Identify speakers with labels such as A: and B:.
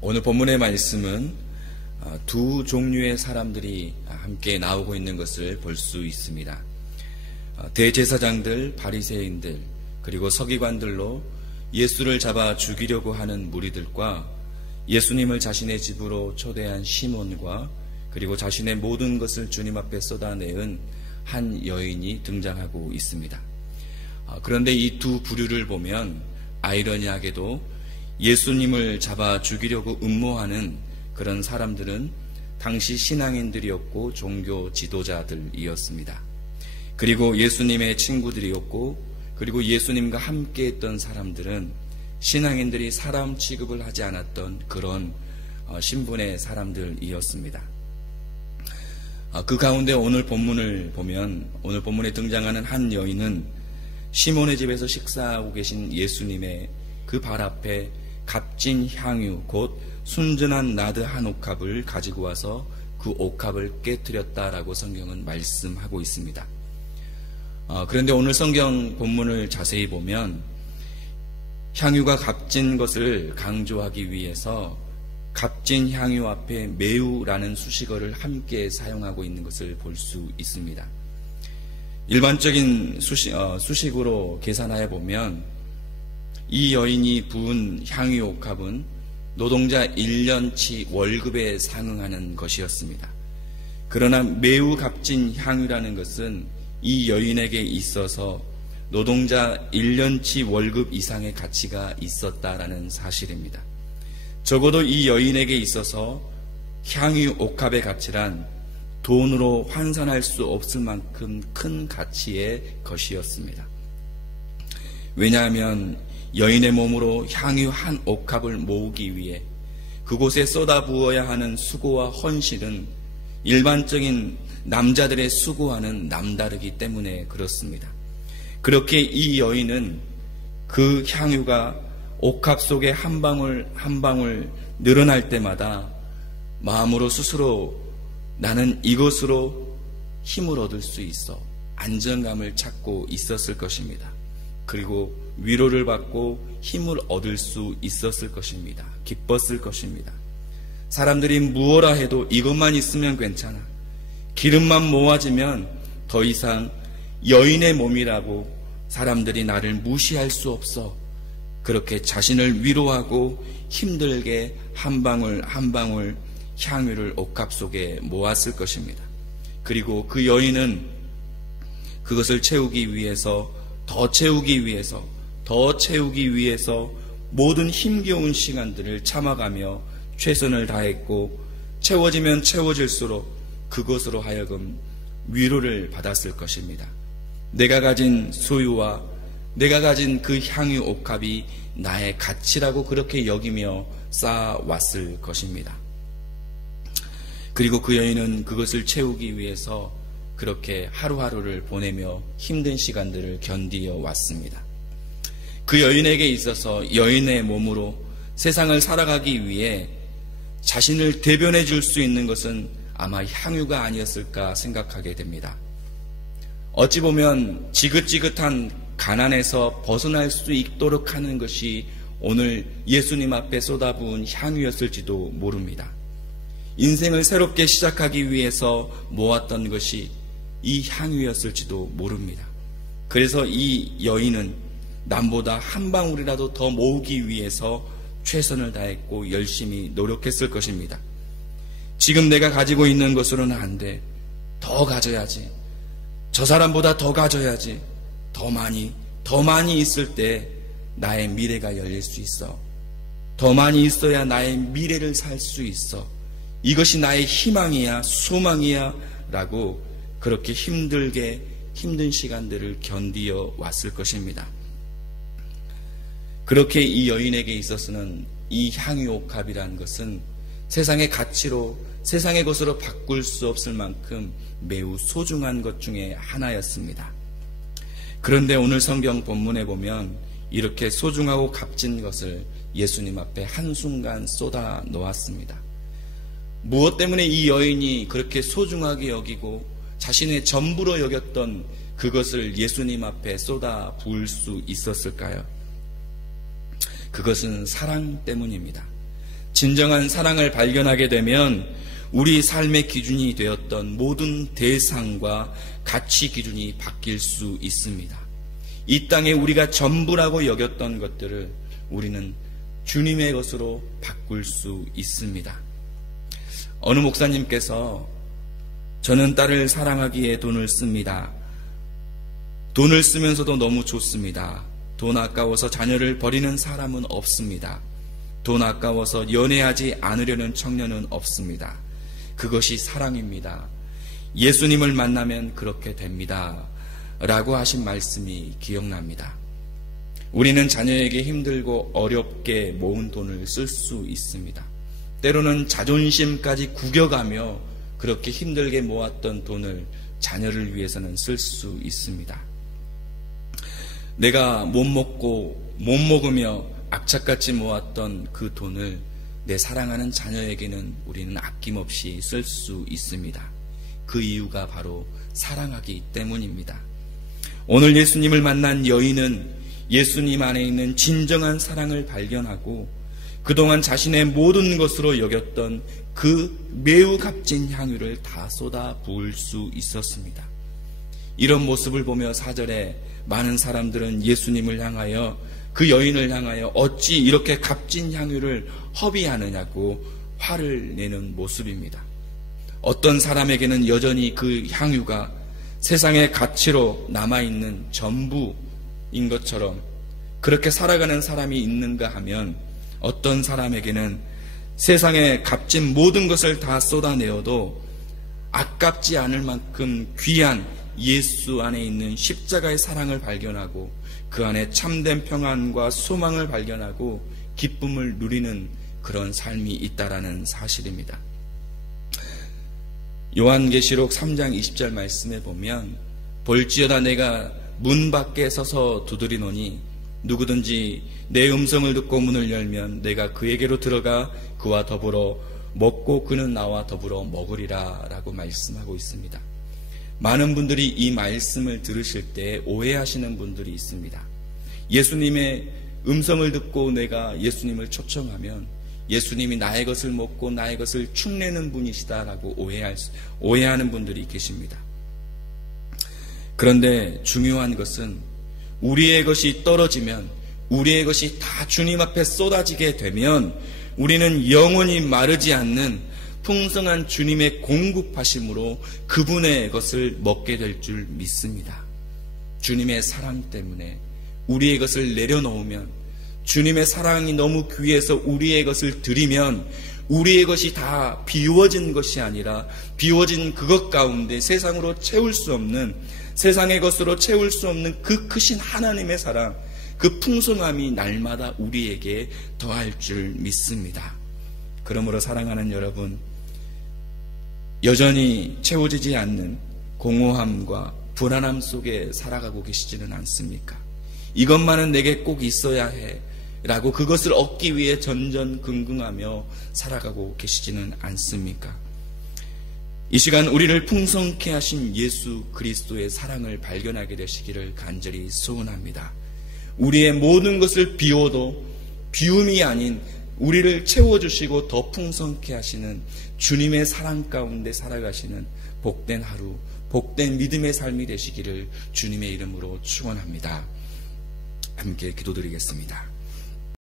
A: 오늘 본문의 말씀은 아, 두 종류의 사람들이 함께 나오고 있는 것을 볼 수 있습니다. 아, 대제사장들, 바리새인들, 그리고 서기관들로 예수를 잡아 죽이려고 하는 무리들과 예수님을 자신의 집으로 초대한 시몬과 그리고 자신의 모든 것을 주님 앞에 쏟아내은 한 여인이 등장하고 있습니다. 아, 그런데 이 두 부류를 보면 아이러니하게도 예수님을 잡아 죽이려고 음모하는 그런 사람들은 당시 신앙인들이었고 종교 지도자들이었습니다. 그리고 예수님의 친구들이었고 그리고 예수님과 함께 했던 사람들은 신앙인들이 사람 취급을 하지 않았던 그런 어, 신분의 사람들이었습니다. 아, 그 가운데 오늘 본문을 보면 오늘 본문에 등장하는 한 여인은 시몬의 집에서 식사하고 계신 예수님의 그 발 앞에 값진 향유 곧 순전한 나드 한 옥합을 가지고 와서 그 옥합을 깨뜨렸다라고 성경은 말씀하고 있습니다. 어, 그런데 오늘 성경 본문을 자세히 보면 향유가 값진 것을 강조하기 위해서 값진 향유 앞에 매우라는 수식어를 함께 사용하고 있는 것을 볼 수 있습니다. 일반적인 수식, 어, 수식으로 계산하여 보면 이 여인이 부은 향유 옥합은 노동자 1년치 월급에 상응하는 것이었습니다. 그러나 매우 값진 향유라는 것은 이 여인에게 있어서 노동자 1년치 월급 이상의 가치가 있었다라는 사실입니다. 적어도 이 여인에게 있어서 향유 옥합의 가치란 돈으로 환산할 수 없을 만큼 큰 가치의 것이었습니다. 왜냐하면 여인의 몸으로 향유 한 옥합을 모으기 위해 그곳에 쏟아 부어야 하는 수고와 헌신은 일반적인 남자들의 수고와는 남다르기 때문에 그렇습니다. 그렇게 이 여인은 그 향유가 옥합 속에 한 방울 한 방울 늘어날 때마다 마음으로 스스로 나는 이것으로 힘을 얻을 수 있어 안정감을 찾고 있었을 것입니다. 그리고 위로를 받고 힘을 얻을 수 있었을 것입니다. 기뻤을 것입니다. 사람들이 무엇라 해도 이것만 있으면 괜찮아. 기름만 모아지면 더 이상 여인의 몸이라고 사람들이 나를 무시할 수 없어. 그렇게 자신을 위로하고 힘들게 한 방울 한 방울 향유를 옥합 속에 모았을 것입니다. 그리고 그 여인은 그것을 채우기 위해서 더 채우기 위해서 더 채우기 위해서 모든 힘겨운 시간들을 참아가며 최선을 다했고 채워지면 채워질수록 그것으로 하여금 위로를 받았을 것입니다. 내가 가진 소유와 내가 가진 그 향유 옥합이 나의 가치라고 그렇게 여기며 쌓아왔을 것입니다. 그리고 그 여인은 그것을 채우기 위해서 그렇게 하루하루를 보내며 힘든 시간들을 견디어 왔습니다. 그 여인에게 있어서 여인의 몸으로 세상을 살아가기 위해 자신을 대변해 줄 수 있는 것은 아마 향유가 아니었을까 생각하게 됩니다. 어찌 보면 지긋지긋한 가난에서 벗어날 수 있도록 하는 것이 오늘 예수님 앞에 쏟아부은 향유였을지도 모릅니다. 인생을 새롭게 시작하기 위해서 모았던 것이 이 향유였을지도 모릅니다. 그래서 이 여인은 남보다 한 방울이라도 더 모으기 위해서 최선을 다했고 열심히 노력했을 것입니다. 지금 내가 가지고 있는 것으로는 안 돼. 더 가져야지. 저 사람보다 더 가져야지. 더 많이, 더 많이 있을 때 나의 미래가 열릴 수 있어. 더 많이 있어야 나의 미래를 살 수 있어. 이것이 나의 희망이야, 소망이야, 라고 그렇게 힘들게 힘든 시간들을 견디어 왔을 것입니다. 그렇게 이 여인에게 있어서는 이 향유옥합이라는 것은 세상의 가치로 세상의 것으로 바꿀 수 없을 만큼 매우 소중한 것 중에 하나였습니다. 그런데 오늘 성경 본문에 보면 이렇게 소중하고 값진 것을 예수님 앞에 한순간 쏟아 놓았습니다. 무엇 때문에 이 여인이 그렇게 소중하게 여기고 자신의 전부로 여겼던 그것을 예수님 앞에 쏟아 부을 수 있었을까요? 그것은 사랑 때문입니다. 진정한 사랑을 발견하게 되면 우리 삶의 기준이 되었던 모든 대상과 가치 기준이 바뀔 수 있습니다. 이 땅에 우리가 전부라고 여겼던 것들을 우리는 주님의 것으로 바꿀 수 있습니다. 어느 목사님께서 저는 딸을 사랑하기에 돈을 씁니다. 돈을 쓰면서도 너무 좋습니다. 돈 아까워서 자녀를 버리는 사람은 없습니다. 돈 아까워서 연애하지 않으려는 청년은 없습니다. 그것이 사랑입니다. 예수님을 만나면 그렇게 됩니다. 라고 하신 말씀이 기억납니다. 우리는 자녀에게 힘들고 어렵게 모은 돈을 쓸 수 있습니다. 때로는 자존심까지 구겨가며 그렇게 힘들게 모았던 돈을 자녀를 위해서는 쓸 수 있습니다. 내가 못 먹고 못 먹으며 악착같이 모았던 그 돈을 내 사랑하는 자녀에게는 우리는 아낌없이 쓸 수 있습니다. 그 이유가 바로 사랑하기 때문입니다. 오늘 예수님을 만난 여인은 예수님 안에 있는 진정한 사랑을 발견하고 그동안 자신의 모든 것으로 여겼던 그 매우 값진 향유를 다 쏟아 부을 수 있었습니다. 이런 모습을 보며 사절에 많은 사람들은 예수님을 향하여 그 여인을 향하여 어찌 이렇게 값진 향유를 허비하느냐고 화를 내는 모습입니다. 어떤 사람에게는 여전히 그 향유가 세상의 가치로 남아있는 전부인 것처럼 그렇게 살아가는 사람이 있는가 하면 어떤 사람에게는 세상의 값진 모든 것을 다 쏟아내어도 아깝지 않을 만큼 귀한 예수 안에 있는 십자가의 사랑을 발견하고 그 안에 참된 평안과 소망을 발견하고 기쁨을 누리는 그런 삶이 있다라는 사실입니다. 요한계시록 3장 20절 말씀에 보면 볼지어다 내가 문 밖에 서서 두드리노니 누구든지 내 음성을 듣고 문을 열면 내가 그에게로 들어가 그와 더불어 먹고 그는 나와 더불어 먹으리라 라고 말씀하고 있습니다. 많은 분들이 이 말씀을 들으실 때 오해하시는 분들이 있습니다. 예수님의 음성을 듣고 내가 예수님을 초청하면 예수님이 나의 것을 먹고 나의 것을 축내는 분이시다라고 오해할, 오해하는 분들이 계십니다. 그런데 중요한 것은 우리의 것이 떨어지면 우리의 것이 다 주님 앞에 쏟아지게 되면 우리는 영원히 마르지 않는 풍성한 주님의 공급하심으로 그분의 것을 먹게 될 줄 믿습니다. 주님의 사랑 때문에 우리의 것을 내려놓으면 주님의 사랑이 너무 귀해서 우리의 것을 드리면 우리의 것이 다 비워진 것이 아니라 비워진 그것 가운데 세상으로 채울 수 없는 세상의 것으로 채울 수 없는 그 크신 하나님의 사랑 그 풍성함이 날마다 우리에게 더할 줄 믿습니다. 그러므로 사랑하는 여러분 여전히 채워지지 않는 공허함과 불안함 속에 살아가고 계시지는 않습니까? 이것만은 내게 꼭 있어야 해. 라고 그것을 얻기 위해 전전긍긍하며 살아가고 계시지는 않습니까? 이 시간 우리를 풍성케 하신 예수 그리스도의 사랑을 발견하게 되시기를 간절히 소원합니다. 우리의 모든 것을 비워도 비움이 아닌 우리를 채워주시고 더 풍성케 하시는 주님의 사랑 가운데 살아가시는 복된 하루, 복된 믿음의 삶이 되시기를 주님의 이름으로 축원합니다. 함께 기도드리겠습니다.